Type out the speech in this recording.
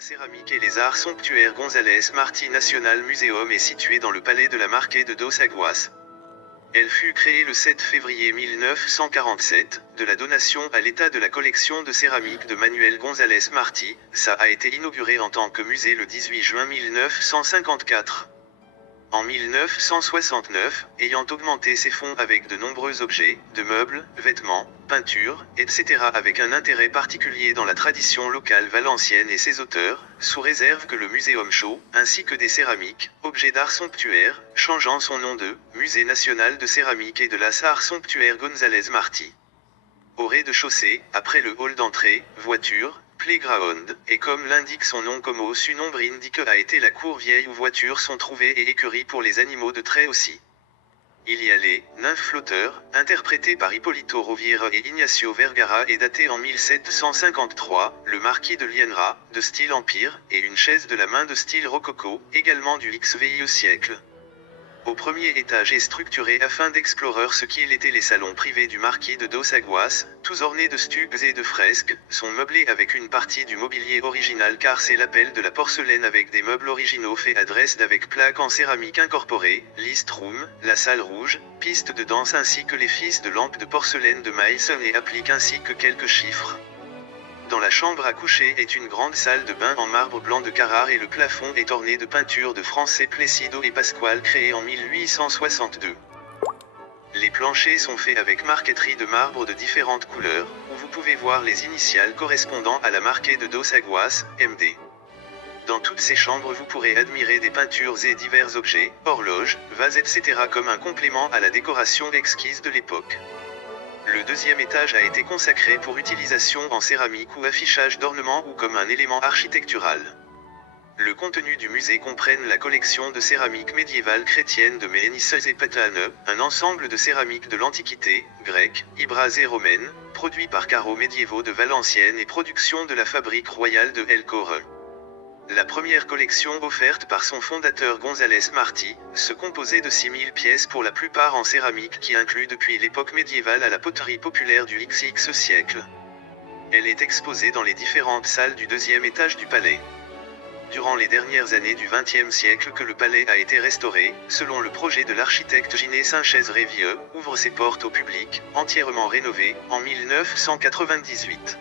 la céramique et les arts somptuaires González Martí National Museum est située dans le palais de la Marqués de Dos Aguas. Elle fut créée le 7 février 1947, de la donation à l'État de la collection de céramique de Manuel González Martí. Ça a été inauguré en tant que musée le 18 juin 1954. En 1969, ayant augmenté ses fonds avec de nombreux objets, de meubles, vêtements, peintures, etc. avec un intérêt particulier dans la tradition locale valencienne et ses auteurs, sous réserve que le Muséum Chaud, ainsi que des céramiques, objets d'art somptuaire, changeant son nom de Musée national de céramique et de l'art somptuaire González Martí. Au rez-de-chaussée, après le hall d'entrée, voitures, playground, et comme l'indique son nom comme au su nombre indique a été la cour vieille où voitures sont trouvées et écuries pour les animaux de trait aussi. Il y a les nymphes flotteurs, interprétés par Hipólito Rovira et Ignacio Vergara et datés en 1753, le marquis de Lienra, de style empire, et une chaise de la main de style rococo, également du XVIe siècle. Au premier étage est structuré afin d'explorer ce qu'il était les salons privés du marquis de Dos Aguas, tous ornés de stucs et de fresques, sont meublés avec une partie du mobilier original car c'est l'appel de la porcelaine avec des meubles originaux faits à Dresde avec plaques en céramique incorporées, list room, la salle rouge, piste de danse ainsi que les fils de lampes de porcelaine de Meissen et appliques ainsi que quelques chiffres. Dans la chambre à coucher est une grande salle de bain en marbre blanc de Carrare et le plafond est orné de peintures de Français Plécido et Pasquale créées en 1862. Les planchers sont faits avec marqueterie de marbre de différentes couleurs, où vous pouvez voir les initiales correspondant à la Marqués de Dos Aguas, MD. Dans toutes ces chambres vous pourrez admirer des peintures et divers objets, horloges, vases etc. comme un complément à la décoration exquise de l'époque. Le deuxième étage a été consacré pour utilisation en céramique ou affichage d'ornements ou comme un élément architectural. Le contenu du musée comprenne la collection de céramique médiévale chrétienne de Ménénices et Patane, un ensemble de céramique de l'Antiquité, grecque, ibrase et romaine, produit par carreaux médiévaux de Valenciennes et production de la fabrique royale de El Corre. La première collection offerte par son fondateur González Martí, se composait de 6000 pièces pour la plupart en céramique qui inclut depuis l'époque médiévale à la poterie populaire du XX siècle. Elle est exposée dans les différentes salles du deuxième étage du palais. Durant les dernières années du XXe siècle que le palais a été restauré, selon le projet de l'architecte Giné Sanchez-Revieux, ouvre ses portes au public, entièrement rénové, en 1998.